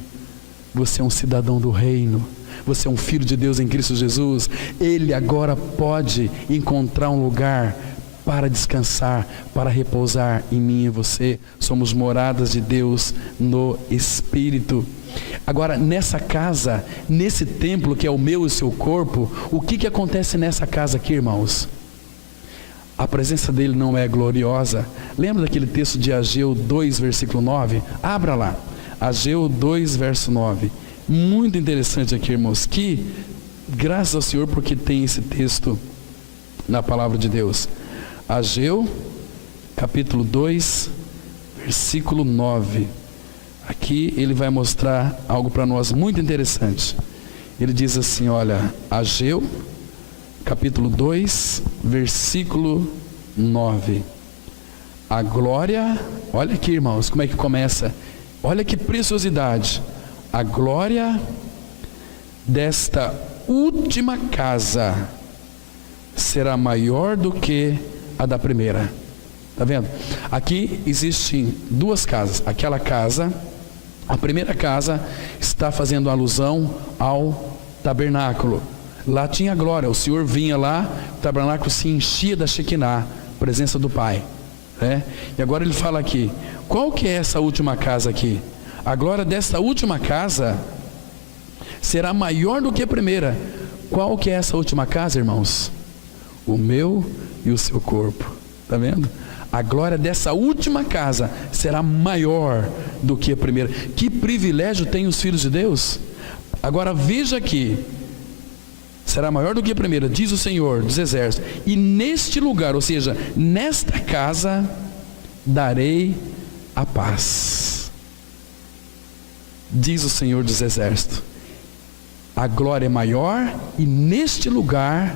Você é um cidadão do reino. Você é um filho de Deus em Cristo Jesus. Ele agora pode encontrar um lugar para descansar, para repousar em mim e você. Somos moradas de Deus no Espírito. Agora, nessa casa, nesse templo que é o meu e o seu corpo, o que acontece nessa casa aqui, irmãos? A presença dele não é gloriosa. Lembra daquele texto de Ageu 2, versículo 9? Abra lá, Ageu 2, verso 9. Muito interessante aqui, irmãos, que graças ao Senhor porque tem esse texto na palavra de Deus. Ageu, capítulo 2, versículo 9. Aqui ele vai mostrar algo para nós muito interessante. Ele diz assim, olha, Ageu, capítulo 2, versículo 9. A glória, olha aqui, irmãos, como é que começa. Olha que preciosidade. A glória desta última casa será maior do que a da primeira. Está vendo? Aqui existem duas casas. Aquela casa, a primeira casa, está fazendo alusão ao tabernáculo. Lá tinha glória, o Senhor vinha lá, o tabernáculo se enchia da Shekinah, presença do Pai, né? E agora ele fala aqui, qual que é essa última casa aqui? A glória dessa última casa será maior do que a primeira. Qual que é essa última casa, irmãos? O meu e o seu corpo. Está vendo? A glória dessa última casa será maior do que a primeira. Que privilégio tem os filhos de Deus? Agora veja aqui, será maior do que a primeira, diz o Senhor dos Exércitos, e neste lugar, ou seja, nesta casa, darei a paz. Diz o Senhor dos Exércitos, a glória é maior e neste lugar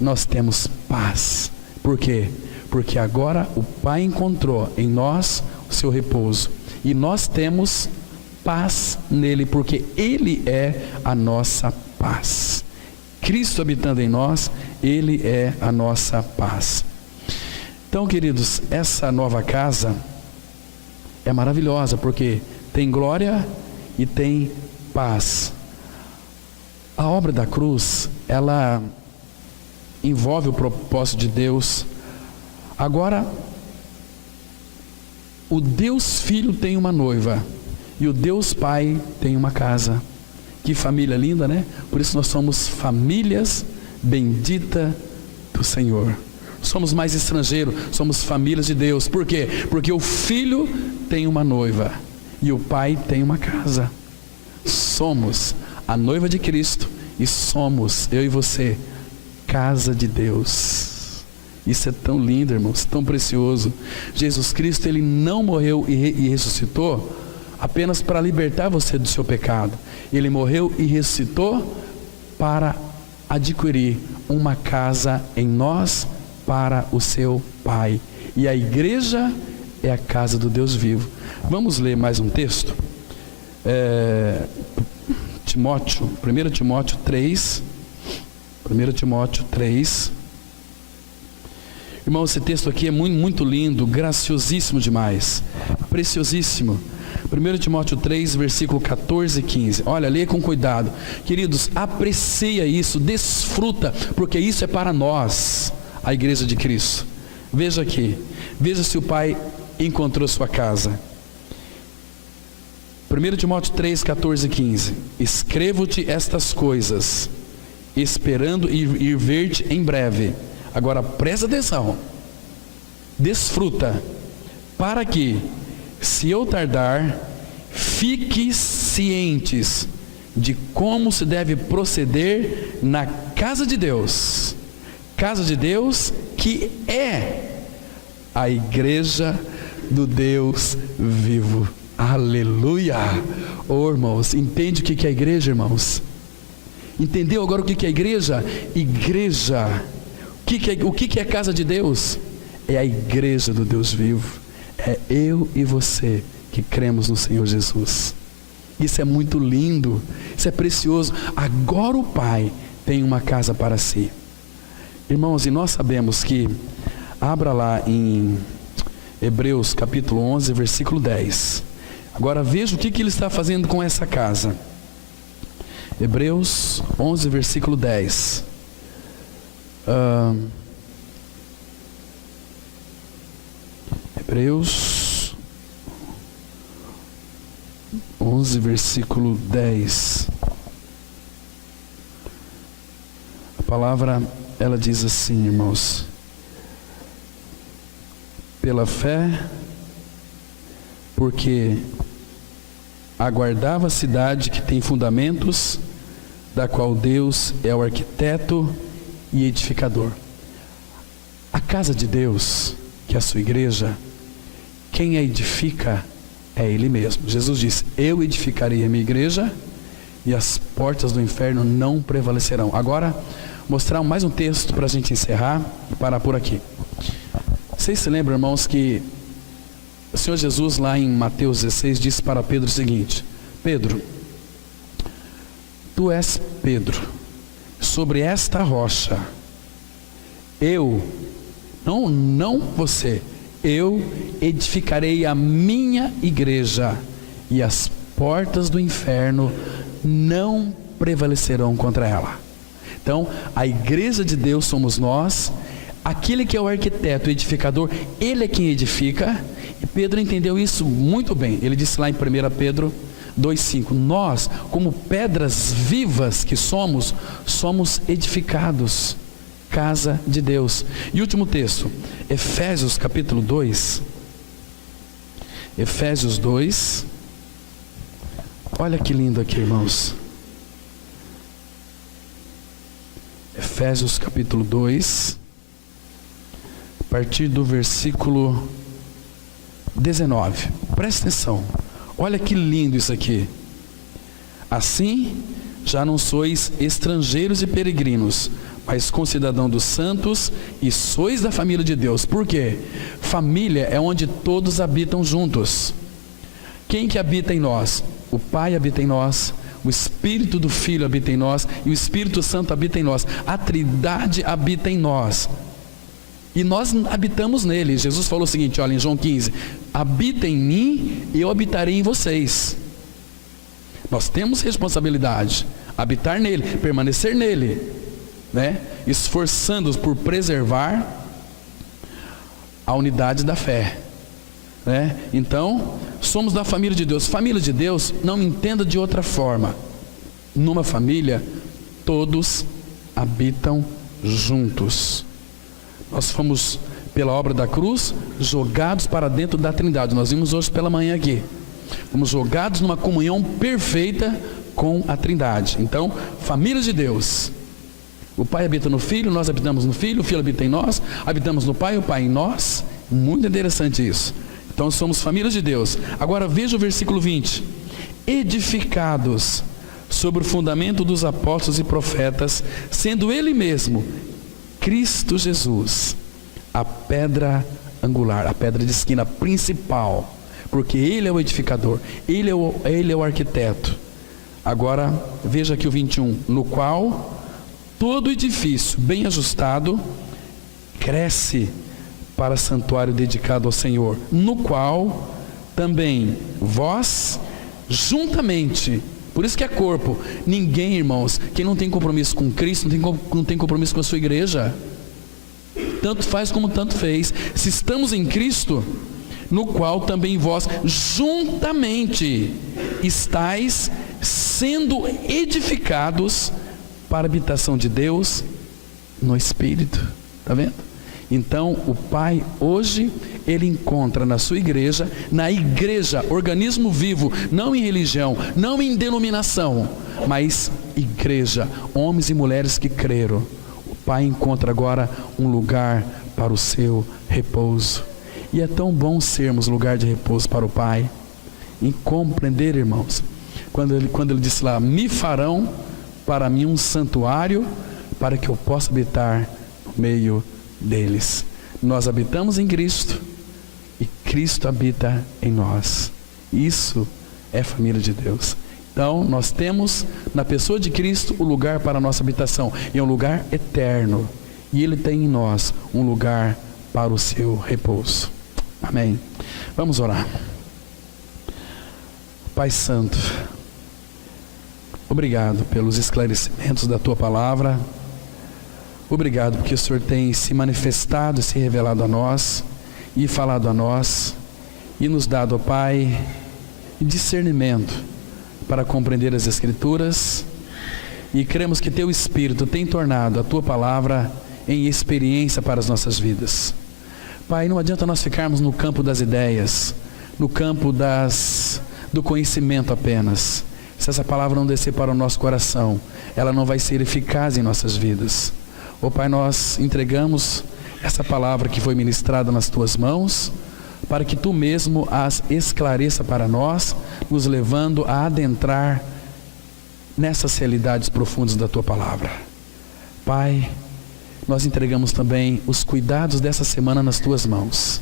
nós temos paz. Por quê? Porque agora o Pai encontrou em nós o seu repouso e nós temos paz nele, porque Ele é a nossa paz. Cristo habitando em nós, Ele é a nossa paz. Então, queridos, essa nova casa é maravilhosa, porque tem glória e tem paz. A obra da cruz, ela envolve o propósito de Deus. Agora, o Deus Filho tem uma noiva e o Deus Pai tem uma casa. Que família linda, né? Por isso nós somos famílias bendita do Senhor. Somos mais estrangeiros, somos famílias de Deus. Por quê? Porque o Filho tem uma noiva e o Pai tem uma casa. Somos a noiva de Cristo e somos, eu e você, casa de Deus. Isso é tão lindo, irmãos, tão precioso. Jesus Cristo, Ele não morreu e ressuscitou apenas para libertar você do seu pecado. Ele morreu e ressuscitou para adquirir uma casa em nós para o seu Pai. E a igreja é a casa do Deus vivo. Vamos ler mais um texto? 1 Timóteo 3. 1 Timóteo 3. Irmão, esse texto aqui é muito, muito lindo, graciosíssimo demais, preciosíssimo. 1 Timóteo 3, versículo 14 e 15. Olha, leia com cuidado. Queridos, aprecia isso, desfruta, porque isso é para nós, a igreja de Cristo. Veja aqui, veja se o Pai encontrou sua casa. 1 Timóteo 3, 14 e 15. Escrevo-te estas coisas, esperando ir ver-te em breve. Agora presta atenção, desfruta, para que, se eu tardar, fique cientes de como se deve proceder na casa de Deus que é a igreja do Deus vivo. Aleluia! Oh, irmãos, entende o que é a igreja, irmãos? Entendeu agora o que é a igreja? Igreja, o que é a casa de Deus? É a igreja do Deus vivo. É eu e você que cremos no Senhor Jesus. Isso é muito lindo, isso é precioso. Agora o Pai tem uma casa para si. Irmãos, e nós sabemos que, abra lá em Hebreus capítulo 11, versículo 10. Agora veja o que ele está fazendo com essa casa. Hebreus 11, versículo 10. Hebreus 11, versículo 10. A palavra, ela diz assim, irmãos: pela fé, porque aguardava a cidade que tem fundamentos, da qual Deus é o arquiteto e edificador. A casa de Deus, que é a sua igreja, quem a edifica é Ele mesmo. Jesus disse: eu edificarei a minha igreja e as portas do inferno não prevalecerão. Agora, mostrar mais um texto para a gente encerrar e parar por aqui. Vocês se lembram, irmãos, que o Senhor Jesus, lá em Mateus 16, disse para Pedro o seguinte: Pedro, tu és Pedro, sobre esta rocha, eu, não você, eu edificarei a minha igreja, e as portas do inferno não prevalecerão contra ela. Então, a igreja de Deus somos nós. Aquele que é o arquiteto, o edificador, ele é quem edifica. E Pedro entendeu isso muito bem. Ele disse lá em 1 Pedro 2,5: nós, como pedras vivas que somos edificados, casa de Deus. E último texto, Efésios capítulo 2. Efésios 2. Olha que lindo aqui, irmãos. Efésios capítulo 2, a partir do versículo 19. Presta atenção. Olha que lindo isso aqui. Assim, já não sois estrangeiros e peregrinos, mas concidadão dos santos, e sois da família de Deus. Por quê? Família é onde todos habitam juntos. Quem que habita em nós? O Pai habita em nós, o Espírito do Filho habita em nós, e o Espírito Santo habita em nós. A Trindade habita em nós, e nós habitamos nele. Jesus falou o seguinte, olha, em João 15: habita em mim e eu habitarei em vocês. Nós temos responsabilidade, habitar nele, permanecer nele, né? Esforçando-nos por preservar a unidade da fé, né? Então, somos da família de Deus. Família de Deus, não me entenda de outra forma. Numa família, todos habitam juntos. Nós fomos, pela obra da cruz, jogados para dentro da Trindade. Nós vimos hoje pela manhã aqui. Fomos jogados numa comunhão perfeita com a Trindade. Então, família de Deus. O Pai habita no Filho, nós habitamos no Filho, o Filho habita em nós, habitamos no Pai, o Pai em nós. Muito interessante isso. Então, somos família de Deus. Agora, veja o versículo 20. Edificados sobre o fundamento dos apóstolos e profetas, sendo Ele mesmo, Cristo Jesus, a pedra angular, a pedra de esquina principal, porque Ele é o edificador, Ele é o arquiteto. Agora, veja aqui o 21, no qual todo edifício bem ajustado cresce para santuário dedicado ao Senhor, no qual também vós juntamente, por isso que é corpo. Ninguém, irmãos, quem não tem compromisso com Cristo, não tem compromisso com a sua igreja. Tanto faz como tanto fez. Se estamos em Cristo, no qual também vós juntamente estáis sendo edificados para a habitação de Deus no Espírito. Está vendo? Então, o Pai, hoje, Ele encontra na sua igreja, organismo vivo, não em religião, não em denominação, mas igreja, homens e mulheres que creram. O Pai encontra agora um lugar para o seu repouso. E é tão bom sermos lugar de repouso para o Pai. Em compreender, irmãos, quando ele disse lá: me farão para mim um santuário, para que eu possa habitar no meio deles. Nós habitamos em Cristo e Cristo habita em nós. Isso é família de Deus. Então, nós temos na pessoa de Cristo o lugar para a nossa habitação, e é um lugar eterno, e Ele tem em nós um lugar para o seu repouso. Amém. Vamos orar. Pai Santo, obrigado pelos esclarecimentos da Tua palavra. Obrigado porque o Senhor tem se manifestado e se revelado a nós e falado a nós e nos dado, ó Pai, discernimento para compreender as Escrituras, e cremos que Teu Espírito tem tornado a Tua palavra em experiência para as nossas vidas. Pai, não adianta nós ficarmos no campo das ideias, no campo do conhecimento apenas. Se essa palavra não descer para o nosso coração, ela não vai ser eficaz em nossas vidas. Ó Pai, nós entregamos essa palavra que foi ministrada nas Tuas mãos, para que Tu mesmo as esclareça para nós, nos levando a adentrar nessas realidades profundas da Tua palavra. Pai, nós entregamos também os cuidados dessa semana nas Tuas mãos.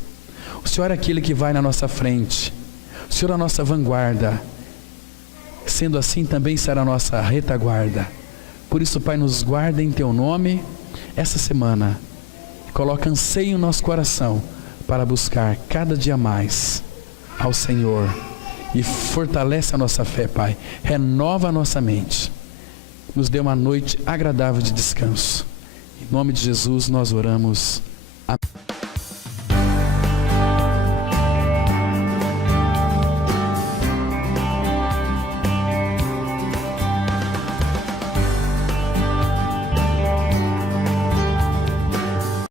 O Senhor é aquele que vai na nossa frente, o Senhor é a nossa vanguarda, sendo assim também será a nossa retaguarda. Por isso, Pai, nos guarda em Teu nome essa semana, coloca anseio em nosso coração para buscar cada dia mais ao Senhor, e fortalece a nossa fé, Pai, renova a nossa mente, nos dê uma noite agradável de descanso. Em nome de Jesus nós oramos,